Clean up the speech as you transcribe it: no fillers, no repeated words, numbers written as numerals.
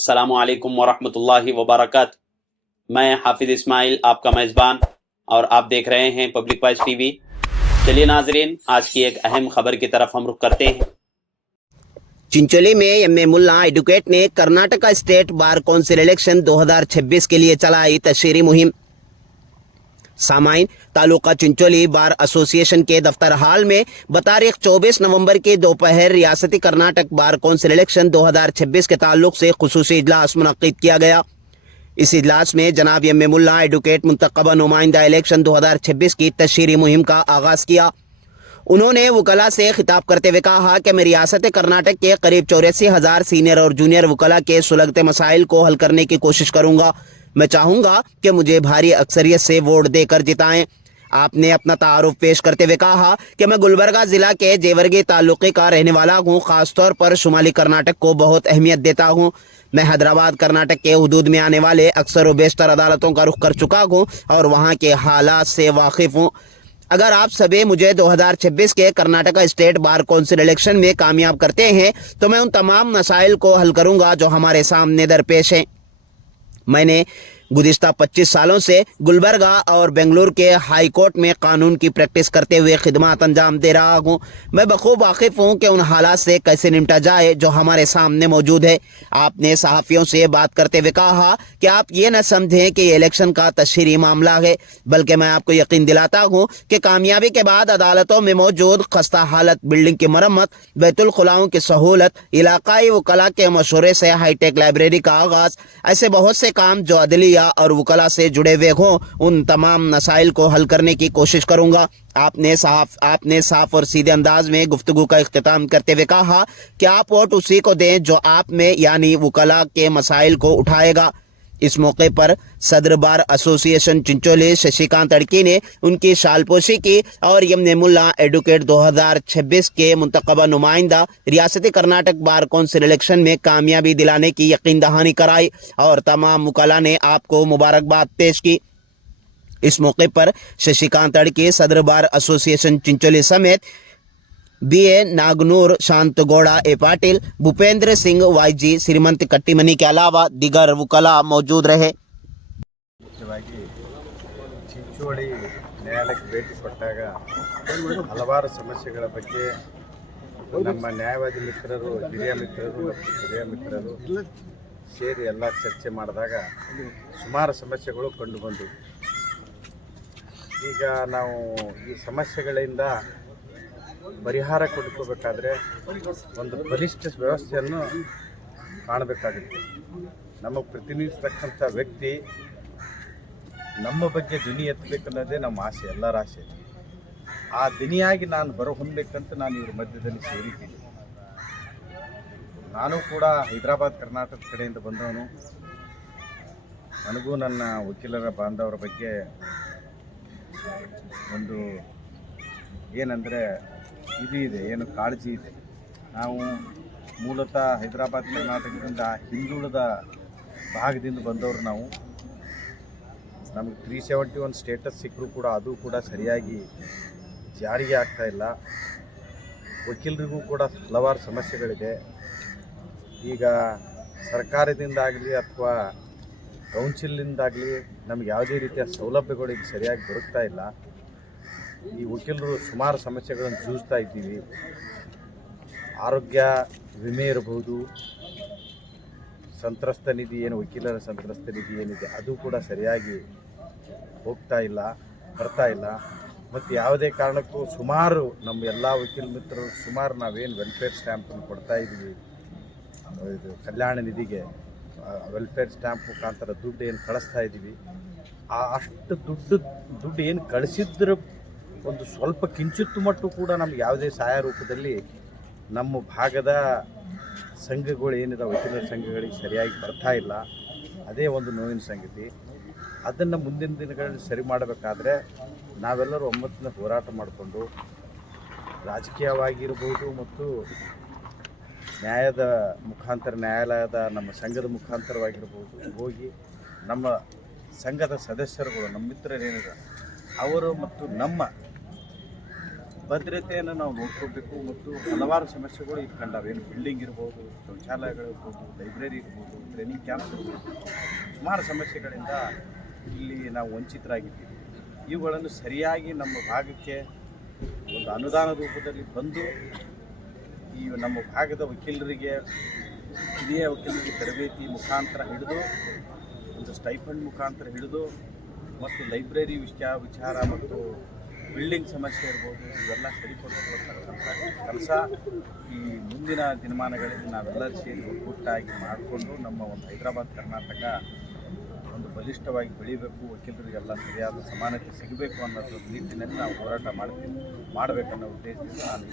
अस्सलामु अलैकुम वरहमतुल्लाहि वबरकातुहू। मैं हाफिज इस्माइल आपका मेज़बान और आप देख रहे हैं पब्लिक वॉइस टीवी। चलिए नाजरीन, आज की एक अहम खबर की तरफ हम रुख करते हैं। चिंचोली में एमए मुल्ला एडवोकेट ने Karnataka state bar council election 2026 के लिए चलाई तशहीरी मुहिम। सामाइन, तालुका चिंचोली बार एसोसिएशन के दफ्तर हाल में बतारीख 24 नवंबर के दोपहर रियासती कर्नाटक बार काउंसिल इलेक्शन 2026 के ताल्लुक से खुसूसी इजलास मुनक्किद किया गया। इस इजलास में जनाब एमए मुल्ला एडवोकेट मुंतखबा नुमाइंदा इलेक्शन 2026 की तशहीरी मुहिम का आगाज़ किया। उन्होंने वकला से खिताब करते हुए कहा कि मैं रियासत कर्नाटक के करीब 84,000 सीनियर और जूनियर वकला के सुलगते मसाइल को हल करने की कोशिश करूंगा। मैं चाहूँगा कि मुझे भारी अक्सरियत से वोट देकर जिताएं। आपने अपना तारुफ पेश करते हुए कहा कि मैं गुलबर्गा ज़िला के जेवरगी तालुके का रहने वाला हूँ। ख़ासतौर पर शुमाली कर्नाटक को बहुत अहमियत देता हूँ। मैं हैदराबाद कर्नाटक के हदूद में आने वाले अक्सर व बेशतर अदालतों का रुख कर चुका हूँ और वहाँ के हालात से वाकिफ़ हूँ। अगर आप सभी मुझे 2026 के Karnataka state bar council election में कामयाब करते हैं तो मैं उन तमाम मसाइल को हल करूंगा जो हमारे सामने दरपेश हैं। मैंने गुज़िश्ता 25 सालों से गुलबर्गा और बेंगलुरु के हाई कोर्ट में कानून की प्रैक्टिस करते हुए खिदमत अंजाम दे रहा हूँ। मैं बखूब वाकिफ़ हूँ कि उन हालात से कैसे निपटा जाए जो हमारे सामने मौजूद है। आपने सहाफ़ियों से बात करते हुए कहा कि आप ये न समझें कि ये इलेक्शन का तशहीरी मामला है, बल्कि मैं आपको यकीन दिलाता हूँ कि कामयाबी के बाद अदालतों में मौजूद खस्ता हालत बिल्डिंग की मरम्मत, बैतुल खुलाओं की सहूलत, इलाकाई वकला के मशवरे से हाईटेक लाइब्रेरी का आगाज़, ऐसे बहुत से काम जो अदलिया और वकला से जुड़े हुए हों, उन तमाम मसाइल को हल करने की कोशिश करूंगा। आपने साफ और सीधे अंदाज में गुफ्तगू का इख्तिताम करते हुए कहा कि आप वोट उसी को दें जो आप में यानी वकला के मसाइल को उठाएगा। इस मौके पर सदर बार एसोसिएशन चिंचोली शशिकांत अड़की ने उनकी शालपोशी की और एमए मुल्ला एडवोकेट 2026 के मुंतखबा नुमाइंदा रियासती कर्नाटक बार काउंसिल इलेक्शन में कामयाबी दिलाने की यकीन दहानी कराई और तमाम वकला ने आपको मुबारकबाद पेश की। इस मौके पर शशिकांत अड़की, सदर बार एसोसिएशन चिंचोली समेत बीए नागनूर, शांतगौड़ा ए पाटिल, भूपेंद्र सिंह वाईजी, श्रीमंत कट्टीमनी के अलावा दिगर वकला मौजूद रहे। ಮುಖ್ಯವಾಗಿ ಚಿಂಚೋಳಿ ನ್ಯಾಯಾಲಯಕ್ಕೆ ಭೇಟಿ ಕೊಟ್ಟಾಗ ಹಲವಾರು ಸಮಸ್ಯೆಗಳ ಬಗ್ಗೆ ನಮ್ಮ ನ್ಯಾಯವಾದಿ ಮಿತ್ರರು, ಹಿರಿಯ ಮಿತ್ರರು ಮತ್ತು ಹಿರಿಯ ಮಿತ್ರರು ಸೇರಿ ಎಲ್ಲ ಚರ್ಚೆ ಮಾಡಿದಾಗ ಸುಮಾರು ಸಮಸ್ಯೆಗಳು ಕಂಡುಬಂದವು. ಈಗ ನಾವು ಈ ಸಮಸ್ಯೆಗಳಿಂದ ಪರಿಹಾರ ಕೊಡ್ಕೋಬೇಕಾದ್ರೆ ಒಂದು ಬಲಿಷ್ಠ ವ್ಯವಸ್ಥೆಯನ್ನು ಕಾಣಬೇಕಾಗುತ್ತೆ. ನಮಗೆ ಪ್ರತಿನಿಧಿಸ್ತಕ್ಕಂಥ ವ್ಯಕ್ತಿ ನಮ್ಮ ಬಗ್ಗೆ ಧ್ವನಿ ಎತ್ತಬೇಕನ್ನೋದೇ ನಮ್ಮ ಆಸೆ, ಎಲ್ಲರ ಆಸೆ. ಆ ಧ್ವನಿಯಾಗಿ ನಾನು ಹೊಂದಬೇಕಂತ ನಾನು ಇವ್ರ ಮಧ್ಯದಲ್ಲಿ ಸೇರಿದ್ದೀನಿ. ನಾನು ಕೂಡ ಹೈದರಾಬಾದ್ ಕರ್ನಾಟಕದ ಕಡೆಯಿಂದ ಬಂದವನು. ನನಗೂ ನನ್ನ ವಕೀಲರ ಬಾಂಧವರ ಬಗ್ಗೆ ಒಂದು ಏನಂದರೆ ಇದು ಇದೆ, ಏನು ಕಾಳಜಿ ಇದೆ. ನಾವು ಮೂಲತಃ ಹೈದರಾಬಾದ್ ಕರ್ನಾಟಕದಿಂದ ಹಿಂದುಳಿದ ಭಾಗದಿಂದ ಬಂದವರು. ನಾವು ನಮಗೆ 371 ಸ್ಟೇಟಸ್ ಸಿಕ್ಕರೂ ಕೂಡ ಅದು ಕೂಡ ಸರಿಯಾಗಿ ಜಾರಿಗೆ ಆಗ್ತಾಯಿಲ್ಲ. ವಕೀಲರಿಗೂ ಕೂಡ ಹಲವಾರು ಸಮಸ್ಯೆಗಳಿದೆ. ಈಗ ಸರ್ಕಾರದಿಂದಾಗಲಿ ಅಥವಾ ಕೌನ್ಸಿಲಿಂದಾಗಲಿ ನಮಗೆ ಯಾವುದೇ ರೀತಿಯ ಸೌಲಭ್ಯಗಳು ಈಗ ಸರಿಯಾಗಿ ದೊರಕ್ತಾ ಇಲ್ಲ. ಈ ವಕೀಲರು ಸುಮಾರು ಸಮಸ್ಯೆಗಳನ್ನು ಜೂಜ್ತಾ ಇದ್ದೀವಿ. ಆರೋಗ್ಯ ವಿಮೆ ಇರಬಹುದು, ಸಂತ್ರಸ್ತ ನಿಧಿ ಏನು ವಕೀಲರ ಸಂತ್ರಸ್ತ ನಿಧಿ ಏನಿದೆ ಅದು ಕೂಡ ಸರಿಯಾಗಿ ಬರ್ತಾ ಇಲ್ಲ. ಮತ್ತು ಯಾವುದೇ ಕಾರಣಕ್ಕೂ ಸುಮಾರು ನಮ್ಮ ಎಲ್ಲ ವಕೀಲ ಮಿತ್ರರು ಸುಮಾರು ನಾವೇನು ವೆಲ್ಫೇರ್ ಸ್ಟ್ಯಾಂಪನ್ನು ಕೊಡ್ತಾ ಇದ್ದೀವಿ, ಇದು ಕಲ್ಯಾಣ ನಿಧಿಗೆ ವೆಲ್ಫೇರ್ ಸ್ಟ್ಯಾಂಪ್ ಮುಖಾಂತರ ದುಡ್ಡು ಏನು ಕಳಿಸ್ತಾ ಇದ್ದೀವಿ, ಅಷ್ಟು ದುಡ್ಡು ಏನು ಕಳಿಸಿದ್ರ ಒಂದು ಸ್ವಲ್ಪ ಕಿಂಚಿತ್ತು ಮಟ್ಟು ಕೂಡ ನಮ್ಗೆ ಯಾವುದೇ ಸಹಾಯ ರೂಪದಲ್ಲಿ ನಮ್ಮ ಭಾಗದ ಸಂಘಗಳು ಏನಿದೆ ವಕೀಲರ ಸಂಘಗಳಿಗೆ ಸರಿಯಾಗಿ ಬರ್ತಾ ಇಲ್ಲ. ಅದೇ ಒಂದು ನೋವಿನ ಸಂಗತಿ. ಅದನ್ನು ಮುಂದಿನ ದಿನಗಳಲ್ಲಿ ಸರಿ ಮಾಡಬೇಕಾದ್ರೆ ನಾವೆಲ್ಲರೂ ಒಮ್ಮತ್ತಿನ ಹೋರಾಟ ಮಾಡಿಕೊಂಡು ರಾಜಕೀಯವಾಗಿರ್ಬೋದು ಮತ್ತು ನ್ಯಾಯದ ಮುಖಾಂತರ, ನ್ಯಾಯಾಲಯದ ನಮ್ಮ ಸಂಘದ ಮುಖಾಂತರವಾಗಿರ್ಬೋದು ಹೋಗಿ ನಮ್ಮ ಸಂಘದ ಸದಸ್ಯರುಗಳು, ನಮ್ಮ ಮಿತ್ರರೇನಿದೆ ಅವರು ಮತ್ತು ನಮ್ಮ ಭದ್ರತೆಯನ್ನು ನಾವು ನೋಡ್ಕೋಬೇಕು ಮತ್ತು ಹಲವಾರು ಸಮಸ್ಯೆಗಳು ಇಟ್ಕೊಂಡಾವೇನು ಬಿಲ್ಡಿಂಗ್ ಇರ್ಬೋದು, ಶೌಚಾಲಯಗಳಿರ್ಬೋದು, ಲೈಬ್ರರಿ ಇರ್ಬೋದು, ಟ್ರೈನಿಂಗ್ ಕ್ಯಾಂಪ್ಸ್ ಇರ್ಬೋದು, ಸುಮಾರು ಸಮಸ್ಯೆಗಳಿಂದ ಇಲ್ಲಿ ನಾವು ವಂಚಿತರಾಗಿದ್ದೀವಿ. ಇವುಗಳನ್ನು ಸರಿಯಾಗಿ ನಮ್ಮ ಭಾಗಕ್ಕೆ ಒಂದು ಅನುದಾನ ರೂಪದಲ್ಲಿ ಬಂದು ಈ ನಮ್ಮ ಭಾಗದ ವಕೀಲರಿಗೆ, ಹಿರಿಯ ವಕೀಲರಿಗೆ ತರಬೇತಿ ಮುಖಾಂತರ ಹಿಡಿದು, ಒಂದು ಸ್ಟೈಫಂಡ್ ಮುಖಾಂತರ ಹಿಡಿದು ಮತ್ತು ಲೈಬ್ರರಿ ವಿಚಾರ ಮತ್ತು ಬಿಲ್ಡಿಂಗ್ ಸಮಸ್ಯೆ ಇರ್ಬೋದು, ಇವೆಲ್ಲ ಸರಿಪಡಿಸತಕ್ಕಂಥ ಕೆಲಸ ಈ ಮುಂದಿನ ದಿನಮಾನಗಳಲ್ಲಿ ನಾವೆಲ್ಲರೂ ಸೇರಿ ಒಗ್ಗಟ್ಟಾಗಿ ಮಾಡಿಕೊಂಡು ನಮ್ಮ ಒಂದು ಹೈದರಾಬಾದ್ ಕರ್ನಾಟಕ ಒಂದು ಬಲಿಷ್ಠವಾಗಿ ಬೆಳಿಬೇಕು, ವಕೀಲರಿಗೆಲ್ಲ ಸರಿಯಾದ ಸಮಾನತೆ ಸಿಗಬೇಕು ಅನ್ನೋ ನಿಟ್ಟಿನಲ್ಲಿ ನಾವು ಹೋರಾಟ ಮಾಡಬೇಕನ್ನೋ ಉದ್ದೇಶದಿಂದ ನಾನು